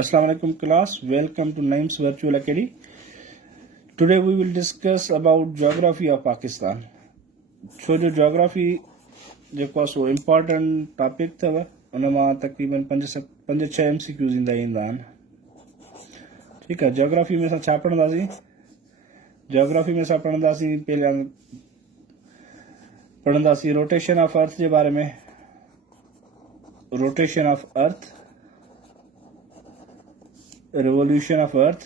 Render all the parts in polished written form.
Assalamu alaikum class, welcome to Naim's Virtual Academy. Today we will discuss about geography of Pakistan. So जो geography जेको सो important topic अथव उन मां तक़रीबन 5-6 MCQs ईंदा आहिनि. ठीकु आहे. geography में असां छा पढ़ंदासीं? geography में असां पढ़ंदासीं rotation of earth जे बारे में, rotation of earth, revolution of earth,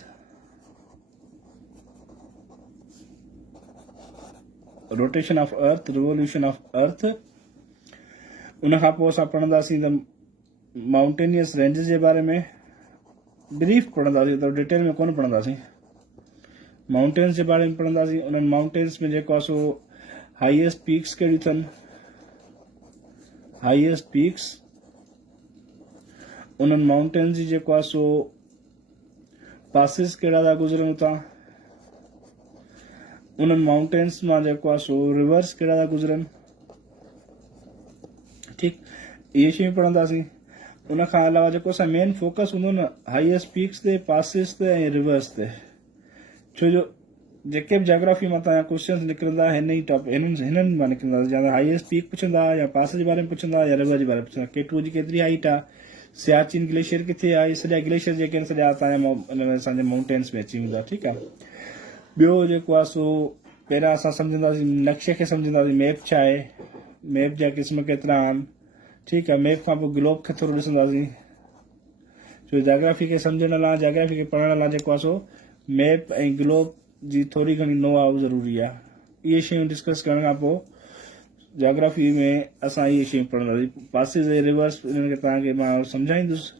rotation of earth, revolution of earth. उन खां पोइ असां पढ़ंदासीं द माउंटेनियस रेंजिस जे बारे में. ब्रीफ पढ़ंदासीं, त डिटेल में कोन पढ़ंदासीं. माउंटेन्स जे बारे में पढ़ंदासीं. उन्हनि माउंटेन्स में जेको आहे सो हाईएस्ट पीक्स कहिड़ियूं अथनि, हाईएस्ट पीक्स उन्हनि माउंटेन्स जी जेको आहे सो पासिस कहिड़ा था गुज़रनि उतां, उन्हनि माउंटेन्स मां जेको आहे सो रिवर्स कहिड़ा था गुज़रनि. ठीकु, इहे शयूं पढ़ंदासीं. उन खां अलावा जेको असां मेन फोकस हूंदो न हाईएस्ट पीक्स ते, पासिस ते ऐं रिवर्स ते. छो जो जेके बि जोग्राफी मां तव्हांजा क्वेश्चन निकिरंदा हिननि मां निकिरंदा, या हाईएस्ट पीक पुछंदा, या पास जे बारे में पुछंदा, या रिवर जे बारे में पुछंदा. केटू जी केतिरी हाइट आहे, सियाचिन ग्लेशियर किथे आहे, सॼा ग्लेशियर जेके आहिनि सॼा तव्हांजा असांजे माउंटेन्स में अची वेंदा. ठीकु आहे. ॿियो जेको आहे सो पहिरियां असां सम्झंदासीं नक्शे खे सम्झंदासीं. मैप छा आहे, मैप जा क़िस्म केतिरा आहिनि. ठीकु आहे. मैप खां पोइ ग्लोब खे थोरो ॾिसंदासीं. छो जोग्राफी खे सम्झण लाइ, जोग्राफी खे पढ़ण लाइ जेको आहे सो मैप ऐं ग्लोब जी थोरी घणी नॉलेज ज़रूरी आहे. इहे शयूं डिस्कस करण खां पोइ जोग्राफी में असां इहे शयूं पढ़ंदासीं. पासिस ऐं रिवर्स इन्हनि खे तव्हांखे मां सम्झाईंदुसि,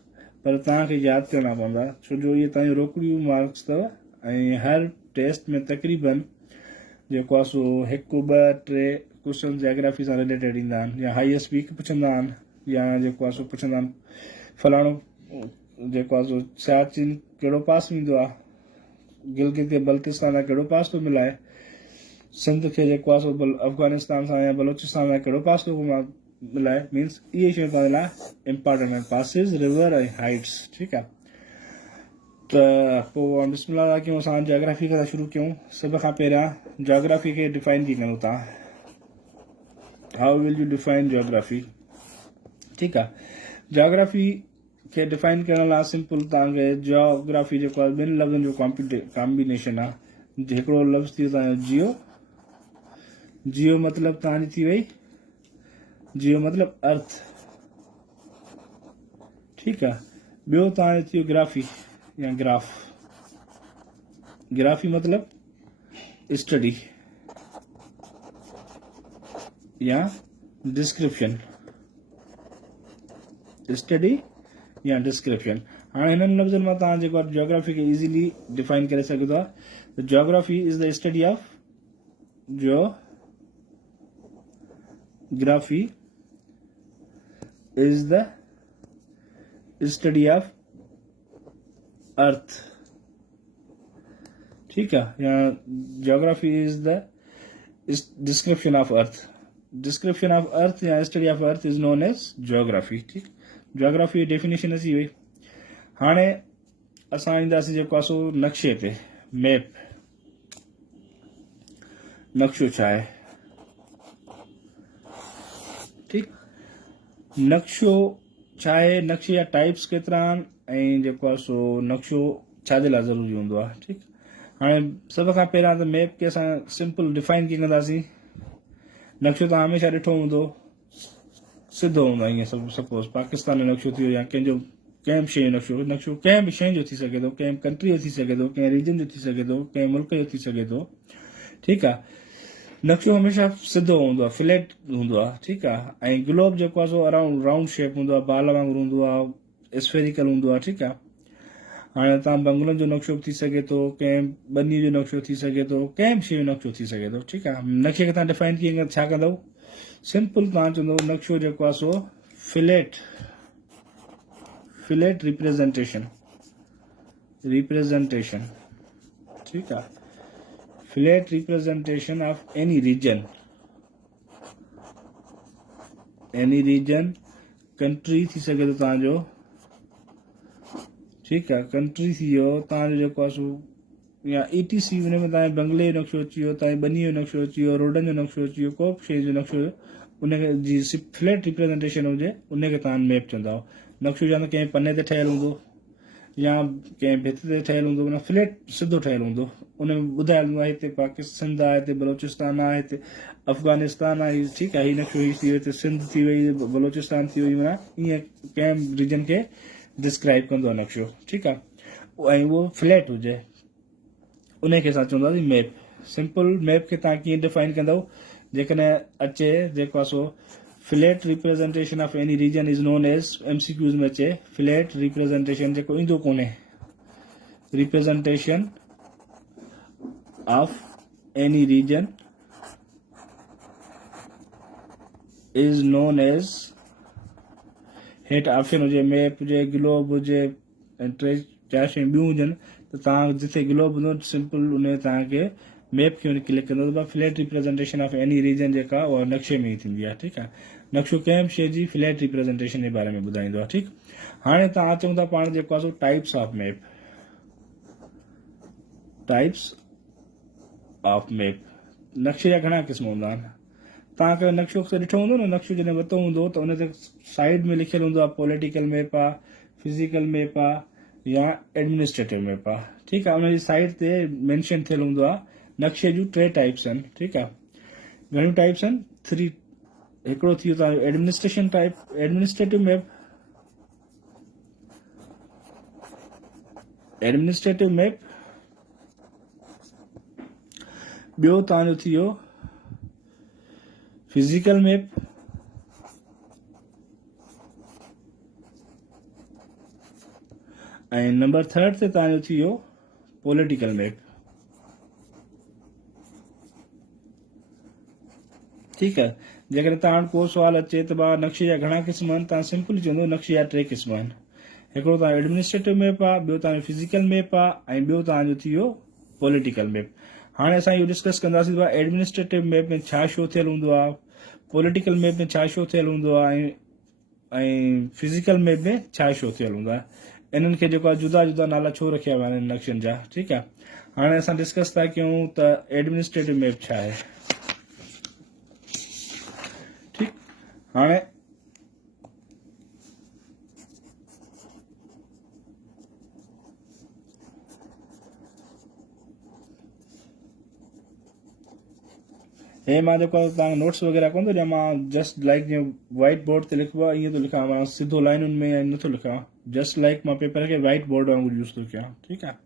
पर तव्हांखे यादि करणा पवंदा, छो जो इहे तव्हांजूं रोकड़ियूं मार्क्स अथव. ऐं हर टेस्ट में तक़रीबन जेको आहे सो 1-2-3 क्वेश्चन जोग्राफी सां रिलेटेड ईंदा आहिनि. या हाईएस्ट पीक पुछंदा आहिनि, या जेको आहे सो पुछंदा आहिनि फलाणो जेको आहे सो सियाचिन कहिड़ो पास ईंदो आहे, गिलगित बल्तिस्तान सां कहिड़ो पास थो मिलाए, सिंध खे जेको आहे सो अफगानिस्तान सां या बलोचिस्तान सां कहिड़ो पास थो मिलाए. मीन्स इहे शयूं तव्हांजे लाइ इम्पॉर्टेंट आहिनि, पासिस, रिवर ऐं हाइट्स. ठीकु आहे. त पोइ बिस्मिल्लाह कयूं, असां जोग्राफी खां शुरू कयूं. सभ खां पहिरियां जोग्राफी खे डिफाइन थी कयूं तव्हां. How will you define geography? ठीकु आहे. जोग्राफी खे डिफाइन करण लाइ सिंपल तव्हांखे जोग्राफी जेको आहे ॿिनि लफ़्ज़नि जो कॉम्बिनेशन आहे. हिकिड़ो लफ़्ज़ थी वियो तव्हांजो जियो. जियो मतिलबु तव्हांजी थी वई, जियो मतिलबु अर्थ. ठीकु आहे. ॿियो तव्हांजो थी वियो ग्राफी या ग्राफ. ग्राफी मतिलबु स्टडी या डिस्क्रिप्शन. स्टडी या डिस्क्रिप्शन. हाणे हिननि लफ़्ज़नि मां तव्हां जेको आहे जोग्राफी खे इज़ीली डिफाइन करे सघो था. Geography is the study of Geography is the study of earth. ठीक है. या geography is the description of earth. Description of earth या study of earth is known as geography. ठीक. geography definition अची वई. हाणे असां ईंदासीं जेको आहे सो नक्शे ते. मैप. नक्शो छा आहे? ठीकु. नक्शो छा आहे, नक्शे जा टाइप्स केतिरा आहिनि, ऐं जेको आहे सो नक्शो छाजे लाइ ज़रूरी हूंदो आहे. ठीकु. हाणे सभ खां पहिरियां त मैप खे असां सिंपल डिफाइन कीअं कंदासीं. नक्शो तव्हां हमेशह ॾिठो हूंदो, सिधो हूंदो आहे. ईअं सपोज़ पाकिस्तान जो नक्शो थी वियो, या कंहिं बि शइ जो नक्शो. नक्शो कंहिं बि शइ जो थी सघे थो, कंहिं कंट्री जो थी सघे थो, कंहिं रीजन जो थी सघे थो, कंहिं मुल्क जो थी सघे थो. ठीकु आहे. नक्शो हमेशह सिधो हूंदो आहे, फ्लैट हूंदो आहे. ठीकु आहे. ऐं ग्लोब जेको आहे सो अराउंड राउंड शेप हूंदो आहे, बाल वांगुरु हूंदो आहे, स्फेरिकल हूंदो आहे. ठीकु आहे. हाणे तव्हां बंगलनि जो नक्शो बि थी सघे थो, कंहिं बनी जो नक्शो थी सघे थो, कंहिं बि शइ जो नक्शो थी सघे थो. ठीकु आहे. नक्शे खे तव्हां डिफाइन कीअं छा कंदव? सिंपल तव्हां चवंदव नक्शो जेको आहे सो फ्लैट रिप्रेज़ेंटेशन. ठीकु आहे. Flat representation of any region. Country थी सके तो तव्हांजो. ठीकु आहे, कंट्री थी वियो तव्हांजो जेको आहे सो, या ETC हुन में तव्हांजे बंगले जो नक्शो अची वियो, तव्हांजी ॿनीअ जो नक्शो अची वियो, रोडनि जो नक्शो अची वियो, को बि शइ जो नक्शो उनखे जी फ्लैट रिप्रेज़ेंटेशन हुजे उनखे तव्हां मैप चवंदा। नक्शो या त कंहिं पने ते ठहियलु हूंदो या कंहिं भित ते ठहियलु हूंदो, माना फ्लैट सिधो ठहियलु हूंदो, उन में ॿुधायल हूंदो आहे हिते पाकिस्तान सिंध आहे, हिते बलोचिस्तान आहे, हिते अफ़गानिस्तान आहे, ठीकु आहे, हीउ नक्शो हीउ थी वियो, हिते सिंध थी वई, बलोचिस्तान थी वई, माना ईअं कंहिं रीजन खे डिस्क्राइब कंदो आहे नक्शो, ठीकु आहे। ऐं उहो फ्लैट हुजे उनखे असां चवंदासीं मैप। सिंपल मैप खे तव्हां कीअं डिफाइन कंदव, जेकॾहिं अचे जेको आहे सो flat representation of any region is known as, MCQs में अचे फ्लैट रिप्रेज़ेंटेशन, जेको ईंदो कोन्हे, representation of any region is known as, हेठि ऑप्शन हुजे मैप हुजे, ग्लोब हुजे, ऐं टे चारि शयूं ॿियूं हुजनि, त तव्हां जिथे ग्लोब हूंदो सिंपल उन तव्हांखे मैप खे क्लिक कंदो त flat representation of any region जेका उहा नक्शे में ई थींदी आहे, ठीकु आहे। नक्शो कंहिं बि शइ जी फ्लैट रिप्रेज़ेंटेशन जे बारे में ॿुधाईंदो आहे, ठीकु। हाणे तव्हां चऊं था पाण जेको आहे सो types of map, types of map, नक्शे जा घणा क़िस्म हूंदा आहिनि। तव्हां नक्शो ॾिठो हूंदो न, नक्शो जॾहिं वरितो हूंदो त उन ते साइड में लिखियलु हूंदो आहे पॉलिटिकल मैप आहे, फिज़िकल मैप आहे या एडमिनिस्ट्रेटिव मैप आहे, ठीकु आहे। उनजी साइड ते मैंशन थियलु हूंदो आहे नक्शे जूं 3 टाइप्स आहिनि, ठीकु आहे। घणियूं टाइप्स आहिनि? 3। हिकिड़ो थी वियो तव्हांजो administration type, administrative map, administrative map. ॿियो तव्हांजो थी वियो फिजिकल मैप, ऐं नंबर 3 ते तव्हांजो थी वियो पॉलिटिकल मैप, ठीकु आहे। जेकॾहिं तव्हां वटि को सुवाल अचे त भाउ नक्शे जा घणा क़िस्म आहिनि, तव्हां सिंपल चवंदो नक्शे जा 3 क़िस्म आहिनि। हिकिड़ो तव्हांजो एडमिनिस्ट्रेटिव मैप आहे, ॿियो तव्हांजो फिजिकल मैप आहे, ऐं ॿियो तव्हांजो थी वियो पॉलिटिकल मैप। हाणे असां इहो डिस्कस कंदासीं भाई एडमिनिस्ट्रेटिव मैप में छा शो थियलु हूंदो आहे, पॉलिटिकल मैप में छा शो थियलु हूंदो आहे, ऐं फिजिकल मैप में छा शो थियलु हूंदो आहे। इन्हनि खे जेको आहे जुदा जुदा नाला छो रखिया विया आहिनि नक्शनि जा, ठीकु आहे। हाणे असां डिस्कस था कयूं त एडमिनिस्ट्रेटिव मैप छा आहे, ठीकु। हाणे हे मां जेको आहे तव्हांखे नोट्स वग़ैरह कोन थो ॾियां, मां जस्ट लाइक जीअं वाइट बोर्ड ते लिखिबो आहे ईअं थो लिखां, मां सिधो लाइनुनि में नथो लिखां, जस्ट लाइक मां पेपर खे वाइट बोर्ड वांगुरु यूज़ थो कयां, ठीकु आहे।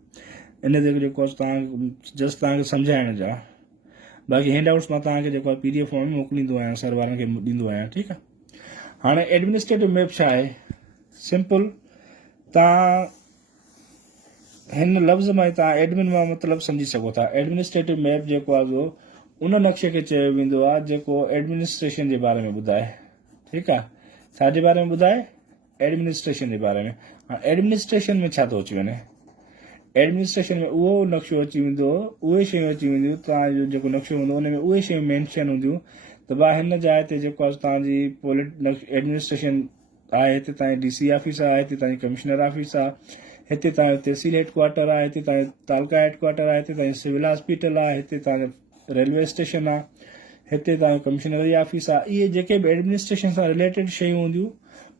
इन ते जेको आहे तव्हां जस्ट तव्हांखे सम्झाइण जा, बाक़ी हैंडआउट्स मां तव्हांखे जेको आहे PDF फॉर्म में मोकिलींदो आहियां, सर वारनि खे ॾींदो आहियां, ठीकु आहे। हाणे एडमिनिस्ट्रेटिव मैप छा आहे, सिंपल तव्हां हिन लफ़्ज़ में तव्हां एडमिन मां मतिलबु सम्झी सघो था। एडमिनिस्ट्रेटिव मैप जेको आहे उन नक्शे खे चयो वेंदो आहे जेको एडमिनिस्ट्रेशन जे बारे में ॿुधाए, ठीकु आहे। छाजे बारे में ॿुधाए? एडमिनिस्ट्रेशन जे बारे में। हाणे एडमिनिस्ट्रेशन में छा थो अची वञे, एडमिनिस्ट्रेशन में उहो नक्शो अची वेंदो, उहे शयूं अची वेंदियूं, तव्हांजो जेको नक्शो हूंदो उन में उहे शयूं मैंशन हूंदियूं त भाउ हिन जाइ ते जेको आहे तव्हांजी एडमिनिस्ट्रेशन आहे, हिते तव्हांजी DC ऑफिस आहे, हिते तव्हांजी कमिश्नर ऑफिस आहे, हिते तव्हांजो तहसील हेडक्वार्टर आहे, हिते तव्हांजो तालुका हेडक्वार्टर आहे, हिते तव्हांजो सिविल हॉस्पिटल आहे, हिते तव्हांजो रेलवे स्टेशन आहे, हिते तव्हांजो कमिश्नरी ऑफिस आहे। इहे जेके बि एडमिनिस्ट्रेशन सां रिलेटेड शयूं हूंदियूं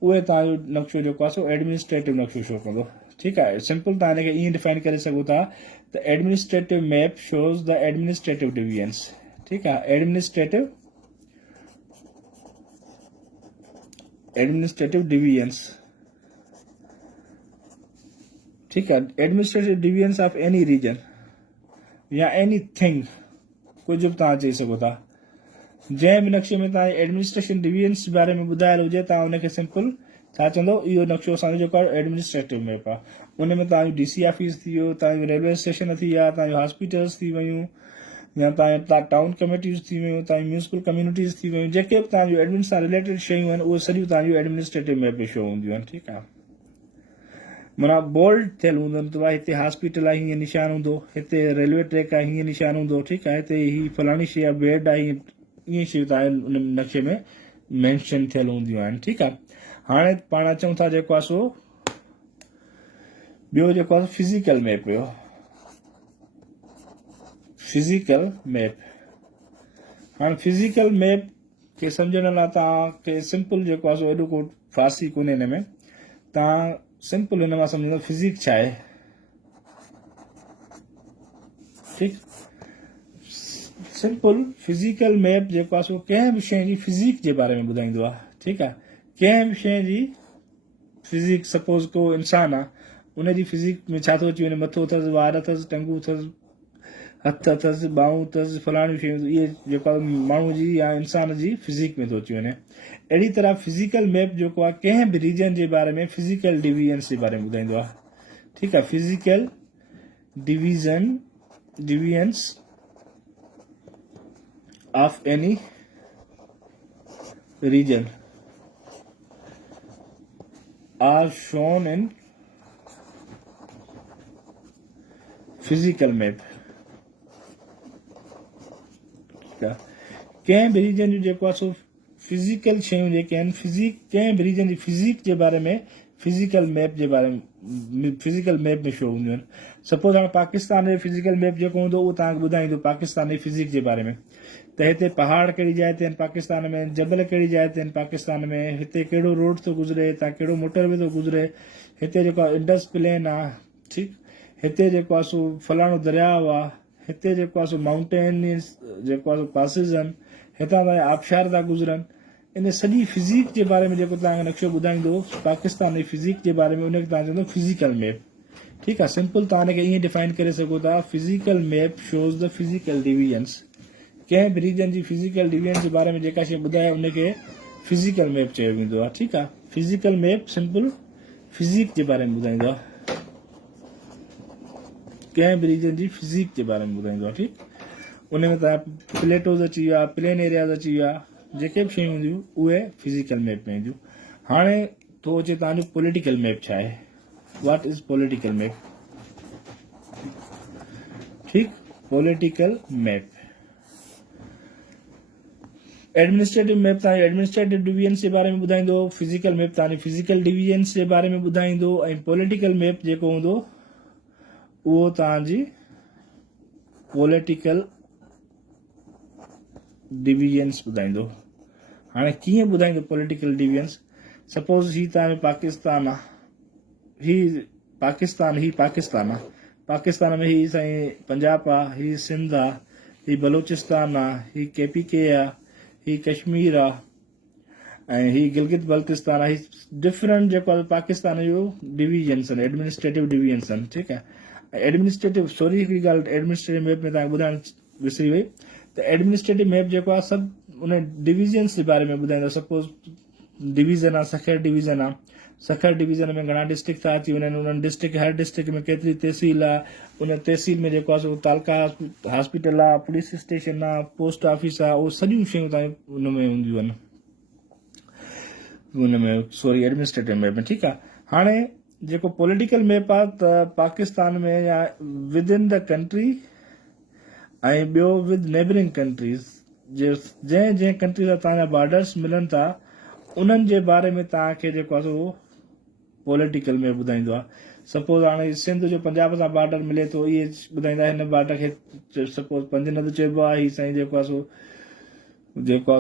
उहे तव्हांजो नक्शो जेको आहे सो एडमिनिस्ट्रेटिव नक्शो शो कंदो, ठीकु आहे। सिंपल तव्हां हिनखे ईअं डिफाइन करे सघो था त administrative map shows the administrative divisions, ठीकु आहे। एडमिनिस्ट्रेटिव डिवीजन्स, ठीकु आहे। Administrative divisions of any region या एनी थिंग, कुझु बि तव्हां चई सघो था। जंहिं बि नक्शे में तव्हांजे एडमिनिस्ट्रेशन डिवीजन्स जे बारे में ॿुधायल हुजे तव्हां उनखे सिंपल छा चवंदो, इहो नक्शो असांजो जेको आहे एडमिनिस्ट्रेटिव मैप आहे। उन में तव्हांजो DC ऑफिस थी वियो, तव्हांजो रेलवे स्टेशन थी विया, तव्हांजो हॉस्पिटल्स थी वियूं, या तव्हांजो टाउन कमेटीज़ थी वियूं, तव्हांजी म्यूनिसिपल कम्यूनिटीज़ थी वियूं, जेके बि तव्हांजो एडमिन सां रिलेटेड शयूं आहिनि उहे सॼियूं तव्हांजो एडमिनिस्ट्रेटिव मैप में शो हूंदियूं आहिनि, ठीकु आहे। माना बोल्ड थियल हूंदो त भाई हिते हॉस्पिटल आहे हीअं निशान हूंदो, हिते रेलवे ट्रैक आहे हीअं निशान हूंदो, ठीकु आहे। हिते ही फलाणी शइ आहे, बेड आहे, ईअं शयूं तव्हांजे उन नक्शे में मैंशन थियल हूंदियूं आहिनि, ठीकु आहे। हाणे पाण अचूं था जेको आहे सो ॿियो जेको आहे फिज़िकल मैप हुयो, फिज़िकल मैप। हाणे फिज़िकल मैप खे सम्झण लाइ तव्हांखे सिंपल जेको आहे सो एॾो को फासी कोन्हे हिन में, तव्हां सिंपल हिन मां सम्झंदो फिज़िक्स छा आहे, ठीकु। सिंपल फिज़िकल मैप जेको आहे सो कंहिं बि शइ जी फिज़िक्स जे बारे में ॿुधाईंदो आहे, ठीकु आहे। कंहिं बि शइ जी फिज़िक्स, सपोज को इंसान आहे, उनजी फिज़िक्स में छा थो अची वञे, मथो अथसि, वार अथसि, टंगू अथसि, हथ अथसि, ॿाहूं अथसि, फलाणियूं शयूं, इहे जेको आहे माण्हू जी या इंसान जी फिज़िक्स में थो अची वञे। अहिड़ी तरह फिज़िकल मैप जेको आहे कंहिं बि रीजन जे बारे में फिज़िकल डिवीजन्स जे बारे में ॿुधाईंदो आहे, ठीकु आहे। Physical divisions of any region are shown in physical map। कंहिं बि रीजन जो जेको आहे सो फिज़िकल शयूं जेके आहिनि, कंहिं बि रीजन जी फिज़िक्स जे बारे में फिज़िकल मैप जे बारे में फिज़िकल मैप में शो हूंदियूं आहिनि। सपोज हाणे पाकिस्तान जो फिज़िकल मैप जेको हूंदो उहो तव्हांखे ॿुधाईंदो पाकिस्तान जी फिज़िक्स जे बारे में, त हिते पहाड़ कहिड़ी जाइ ते आहिनि पाकिस्तान में, जबल कहिड़ी जाइ ते आहिनि पाकिस्तान में, हिते कहिड़ो रोड थो गुज़रे, हितां कहिड़ो मोटरवे थो गुज़रे, हिते जेको आहे इंडस प्लेन आहे, ठीकु, हिते जेको आहे सो फलाणो दरियाव आहे, हिते जेको आहे सो माउंटेन जेको आहे सो पासिस आहिनि, हितां ताईं आबशार था गुज़रनि। इन सॼी फिज़िक्स जे बारे में जेको तव्हांखे नक्शो ॿुधाईंदो पाकिस्तान जी फिज़िक्स जे बारे में, उनखे तव्हां चवंदो फिज़िकल मैप, ठीकु आहे। सिंपल तव्हां हिनखे ईअं डिफाइन करे सघो था, physical map shows the physical divisions. कंहिं बि रीजन जी फिज़िकल डिवीजन्स जे बारे में जेका शइ ॿुधाए उनखे फिज़िकल मैप चयो वेंदो आहे, ठीकु आहे। फिज़िकल मैप सिंपल फिज़िक्स जे बारे में ॿुधाईंदो आहे, कंहिं बि रीजन जी फिज़िक्स जे बारे में ॿुधाईंदो आहे, ठीकु। उन में तव्हां प्लेटोज़ अची विया, प्लेन एरियाज़ अची विया, जेके बि शयूं हूंदियूं उहे फिज़िकल मैप में ईंदियूं। हाणे थो अचे तव्हांजो पॉलिटिकल मैप छा आहे, व्हाट इज़ पॉलिटिकल मैप, ठीकु। पॉलिटिकल मैप, एडमिनिस्ट्रेटिव मैप तव्हांजे एडमिनिस्ट्रेटिव डिवीजन्स जे बारे में ॿुधाईंदो, फिज़िकल मैप तव्हांजे फिज़िकल डिवीजन्स जे बारे में ॿुधाईंदो, ऐं पॉलिटिकल मैप जेको हूंदो उहो तव्हांजी पॉलिटिकल डिवीजन्स ॿुधाईंदो। हाणे कीअं ॿुधाईंदो पॉलिटिकल डिवीजन्स, सपोज ही तव्हांजो पाकिस्तान आहे, ही पाकिस्तान आहे, पाकिस्तान में ही साईं पंजाब आहे, ही सिंध आहे, ही बलोचिस्तान आहे, ही KPK आहे, ही कश्मीर आहे, ऐं ही गिलगित बल्तिस्तान आहे। ही डिफरेंट जेको आहे पाकिस्तान जो डिवीजन्स आहिनि, एडमिनिस्ट्रेटिव डिवीजन्स आहिनि, ठीकु आहे। एडमिनिस्ट्रेटिव सॉरी हिकिड़ी ॻाल्हि एडमिनिस्ट्रेटिव मैप में तव्हांखे ॿुधाइण विसरी वई, त एडमिनिस्ट्रेटिव मैप जेको आहे सभु उन डिवीजन्स जे बारे में ॿुधाईंदो। सपोज डिवीज़न आहे, सखर डिवीज़न आहे, सखर डिवीज़न में घणा डिस्ट्रिक्ट था अची वञनि, उन्हनि डिस्ट्रिक्ट हर डिस्ट्रिक्ट में केतिरी तहसील आहे, उन तहसील में जेको आहे सो तालका हॉस्पिटल आहे, पुलिस स्टेशन आहे, पोस्ट ऑफिस आहे, उहे सॼियूं शयूं तव्हांजी उन में हूंदियूं आहिनि, उन में सॉरी एडमिनिस्ट्रेटिव मैप में, ठीकु आहे। हाणे जेको पॉलिटिकल मैप आहे त पाकिस्तान में या विद इन द कंट्री ऐं ॿियो विद नेबरिंग कंट्रीज़, जंहिं कंट्री सां तव्हांजा बॉर्डर्स मिलनि था उन्हनि जे बारे में तव्हांखे जेको आहे सो पॉलिटिकल मैप ॿुधाईंदो आहे। सपोज हाणे सिंध जो पंजाब सां बॉर्डर मिले थो, इहे ॿुधाईंदा हिन बॉर्डर खे सपोज पंजनद चइबो आहे, ही साईं जेको आहे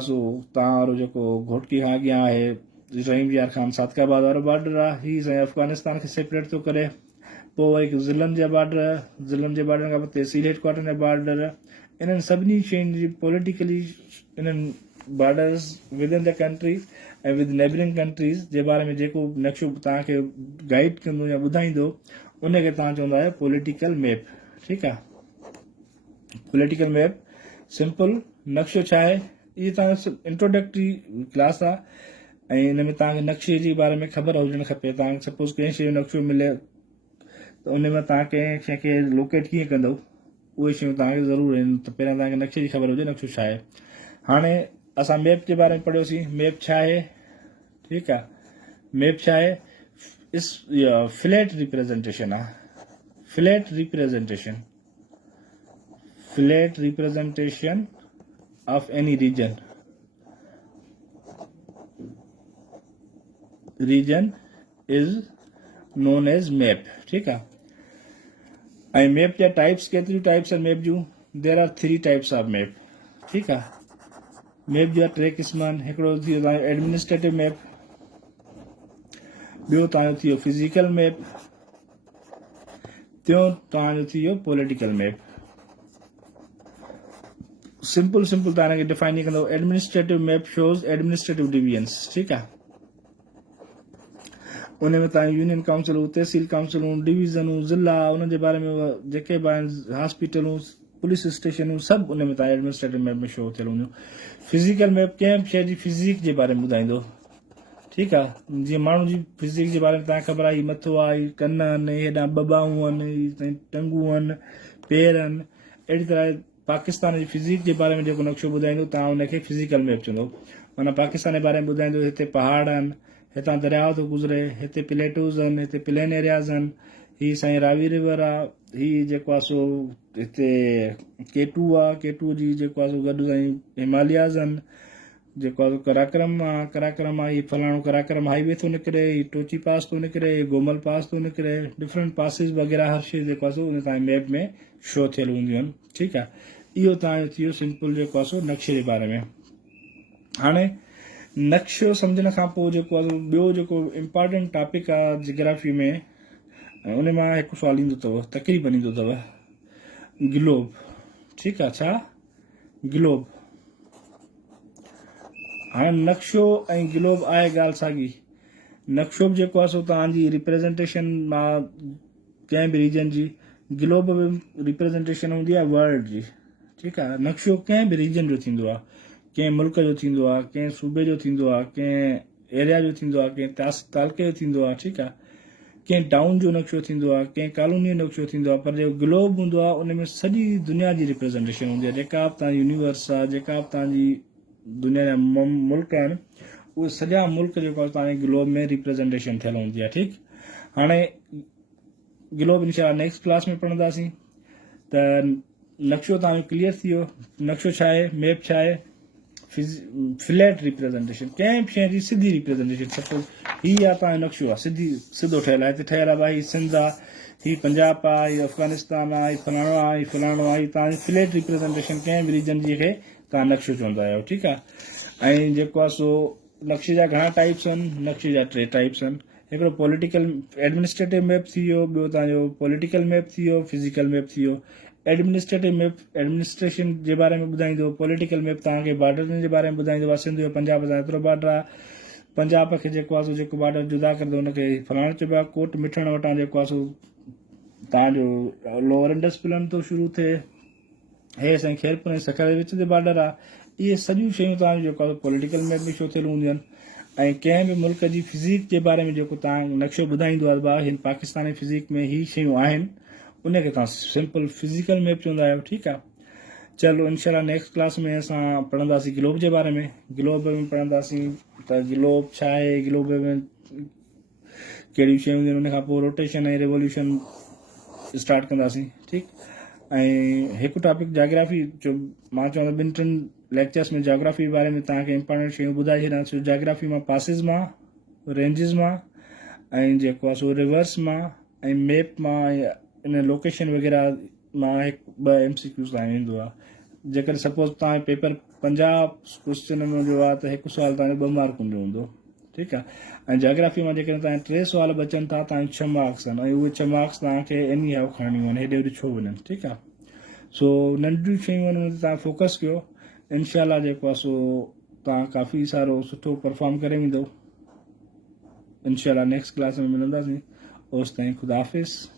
सो तव्हां वारो जेको घोटकी खां अॻियां आहे रहीम यार ख़ान सादकाबाद वारो बॉर्डर आहे, ही साईं अफ़गानिस्तान खे सेपरेट थो करे। पोइ हिकु ज़िलनि जे बॉर्डर खां पोइ तहसील हेडक्वाटर जा बॉर्डर, इन्हनि सभिनी शयुनि जी पॉलिटिकली इन्हनि borders with in the country ऐं विद नेबरिंग कंट्रीज़ जे बारे में जेको नक्शो तव्हांखे गाइड कंदो या ॿुधाईंदो उनखे तव्हां चवंदा आहियो पॉलिटिकल मैप, ठीकु आहे। पॉलिटिकल मैप सिंपल नक्शो छा आहे, इहे तव्हांजो इंट्रोडक्टरी क्लास आहे, ऐं हिन में तव्हांखे नक्शे जे बारे में ख़बर हुजणु खपे। तव्हांखे सपोज कंहिं शइ जो नक्शो मिले त उन में तव्हां कंहिं शइ खे लोकेट कीअं कंदव, उहे शयूं तव्हांखे ज़रूरु आहिनि, त पहिरियां तव्हांखे नक्शे जी ख़बर हुजे नक्शो छा आहे। हाणे असां मैप जे बारे में पढ़ियोसीं, मैप छा आहे, ठीकु आहे। मैप छा आहे, फ्लैट रिप्रेज़ेंटेशन आहे, flat representation of any region is known as map, ठीक आहे। ऐं मैप जा टाइप्स केतिरियूं टाइप्स आहिनि मैप जूं? There are 3 types of map, ठीक आहे। मैप जा 3 क़िस्म आहिनि। हिकिड़ो थी वियो तव्हांजो एडमिनिस्ट्रेटिव मैप, ॿियो तव्हांजो थी वियो फिज़िकल मैप, टियों तव्हांजो थी वियो पॉलिटिकल मैप। सिंपल तव्हां हिनखे डिफाइन कंदो। Administrative map shows administrative divisions, ठीक आहे। उन में तव्हांजी यूनियन काउंसिलूं, तहसील काउंसिलूं, डिवीज़नूं, ज़िला, उन्हनि जे बारे में जेके बि आहिनि हॉस्पिटलूं, पुलिस स्टेशनूं, सभु उन में तव्हां एडमिनिस्ट्रेटिव मैप में शो थियल हूंदियूं। फिज़िकल मैप कंहिं बि शइ जी फिज़िक जे बारे में ॿुधाईंदो, ठीकु आहे। जीअं माण्हू जी फिज़िक जे बारे में तव्हांखे ख़बर आहे, हीउ मथो आहे, हीउ कन आहिनि, हेॾां ॿ आहिनि, हीउ टंगूं आहिनि, पेर आहिनि। अहिड़ी तरह पाकिस्तान जी फिज़िक जे बारे में जेको नक्शो ॿुधाईंदो तव्हां उनखे फिज़िकल मैप चवंदो। माना पाकिस्तान जे बारे में ॿुधाईंदो, हिते पहाड़ आहिनि, हितां दरियाउ थो गुज़रे, हिते प्लेटूज़ आहिनि, हिते प्लेन एरियाज़ आहिनि, हीअ साईं रावी रिवर आहे, हीअ जेको आहे सो हिते केटू आहे, केटू जी जेको आहे सो गॾु साईं हिमालयाज़ आहिनि, जेको आहे कराक्रम आहे, हीअ फलाणो कराक्रम हाईवे थो निकिरे, हीअ टोची पास थो निकिरे, गोमल पास थो निकिरे, डिफरेंट पासिस वग़ैरह हर शइ जेको आहे सो उन तव्हांजे मैप में शो थियल हूंदियूं आहिनि, ठीकु आहे। इहो तव्हांजो थी वियो सिंपल जेको आहे सो नक्शे जे बारे में। हाणे नक्शो सम्झण खां पोइ जेको आहे ॿियो जेको इम्पॉर्टेंट टॉपिक आहे जियोग्राफी में, उन मां हिकु सुवालु ईंदो अथव, तक़रीबन ईंदो अथव, ग्लोब, ठीकु आहे। छा? ग्लोब। हाणे नक्शो ऐं ग्लोब आहे ॻाल्हि साॻी। नक्शो बि जेको आहे सो तव्हांजी रिप्रेज़ेंटेशन मां कंहिं बि रीजन जी, ग्लोब बि रिप्रेज़ेंटेशन हूंदी आहे वर्ल्ड जी, ठीकु आहे। नक्शो कंहिं बि रीजन जो थींदो आहे, कंहिं मुल्क जो थींदो आहे, कंहिं सूबे जो थींदो आहे, कंहिं एरिया जो थींदो आहे, कंहिं तालुके जो थींदो आहे, ठीकु आहे। कंहिं टाउन जो नक्शो थींदो आहे, कंहिं कॉलोनी जो नक्शो थींदो आहे, पर जेको ग्लोब हूंदो आहे उन में सॼी दुनिया जी रिप्रेज़ेंटेशन हूंदी आहे। जेका बि तव्हांजी यूनिवर्स आहे, जेका बि तव्हांजी दुनिया जा मुल्क आहिनि, उहे सॼा मुल्क जेको आहे तव्हांजे ग्लोब में रिप्रेज़ेंटेशन थियल हूंदी आहे, ठीकु। हाणे ग्लोब इंशाअल्लाह नेक्स्ट क्लास में पढ़ंदासीं। त नक्शो तव्हांजो क्लियर थी वियो। नक्शो छा आहे, मैप छा आहे? फ्लैट रिप्रेज़ेंटेशन, कंहिं बि शइ जी सिधी रिप्रेज़ेंटेशन। सपोज हीअ आहे तव्हांजो नक्शो आहे, सिधो ठहियलु आहे, हिते ठहियलु आहे भाई हीअ सिंध आहे, हीअ पंजाब आहे, हीअ अफ़गानिस्तान आहे, हीअ फलाणो आहे, हीअ फलाणो आहे, हीअ तव्हांजी फ्लैट रिप्रेज़ेंटेशन कंहिं बि रीजन जी खे तव्हां नक्शो चवंदा आहियो, ठीकु आहे। ऐं जेको आहे सो नक्शे जा घणा टाइप्स आहिनि? नक्शे जा 3 टाइप्स आहिनि। हिकिड़ो पॉलिटिकल एडमिनिस्ट्रेटिव मैप थी वियो, ॿियो तव्हांजो पॉलिटिकल मैप थी वियो, फिज़िकल मैप थी वियो। एडमिनिस्ट्रेटिव मैप एडमिनिस्ट्रेशन जे बारे में ॿुधाईंदो, पॉलिटिकल मैप तव्हांखे बॉर्डरनि जे बारे में ॿुधाईंदो आहे। सिंध जो पंजाब सां एतिरो बॉर्डर आहे, पंजाब खे जेको आहे सो जेको बॉर्डर जुदा कंदो हुनखे फलाणो चइबो आहे। कोट मिठण वटां जेको आहे सो तव्हांजो लोअर इंडस फिल्म थो शुरू थिए, हे साईं खेरपुर ऐं सखर जे विच ते बॉर्डर आहे। इहे सॼियूं शयूं तव्हांजो जेको आहे पॉलिटिकल मैप में शो थियल हूंदियूं आहिनि। ऐं कंहिं बि मुल्क जी फिज़िक जे बारे में जेको तव्हां नक्शो ॿुधाईंदो आहे, भाउ हिन पाकिस्तान जी फिज़िक में ही शयूं आहिनि, उनखे तव्हां सिंपल फिज़िकल मैप चवंदा आहियो, ठीकु आहे। चलो इंशाल्लाह नेक्स्ट क्लास में असां पढ़ंदासीं ग्लोब जे बारे में। ग्लोब में पढ़ंदासीं त ग्लोब छा आहे, ग्लोब में कहिड़ियूं शयूं हूंदियूं आहिनि, उन खां पोइ रोटेशन ऐं रेवोल्यूशन स्टार्ट कंदासीं, ठीकु। ऐं हिकु टॉपिक जोग्राफी जो मां चवंदो 2-3 लेक्चर्स में जोग्राफी जे बारे में तव्हांखे इंपॉर्टेंट शयूं ॿुधाए छॾियां। सो जोग्राफी मां पासिस मां, रेंजिस मां, ऐं जेको आहे सो रिवर्स मां, ऐं मैप मां, ऐं इन लोकेशन वग़ैरह मां 2 MCQs तव्हां ईंदो आहे। जेकर सपोज तव्हांजो पेपर 50 क्वेश्चन जो आहे त हिकु सुवालु तव्हांजो 2 मार्कुनि जो हूंदो, ठीकु आहे। ऐं जोग्राफी मां जेकॾहिं तव्हांजा 3 सुवाल बचनि था, तव्हांखे 6 मार्क्स आहिनि, ऐं उहे 6 मार्क्स तव्हांखे एनी हाउ खणणियूं आहिनि, हेॾे होॾे छो वञनि, ठीकु आहे। सो नंढियूं शयूं आहिनि, उन ते तव्हां फोकस कयो। इंशाल्लाह जेको आहे सो तव्हां काफ़ी सारो सुठो परफॉर्म करे वेंदो। इंशाल्लाह नेक्स्ट क्लास में मिलंदासीं। ओसि ताईं ख़ुदा हाफ़िज़।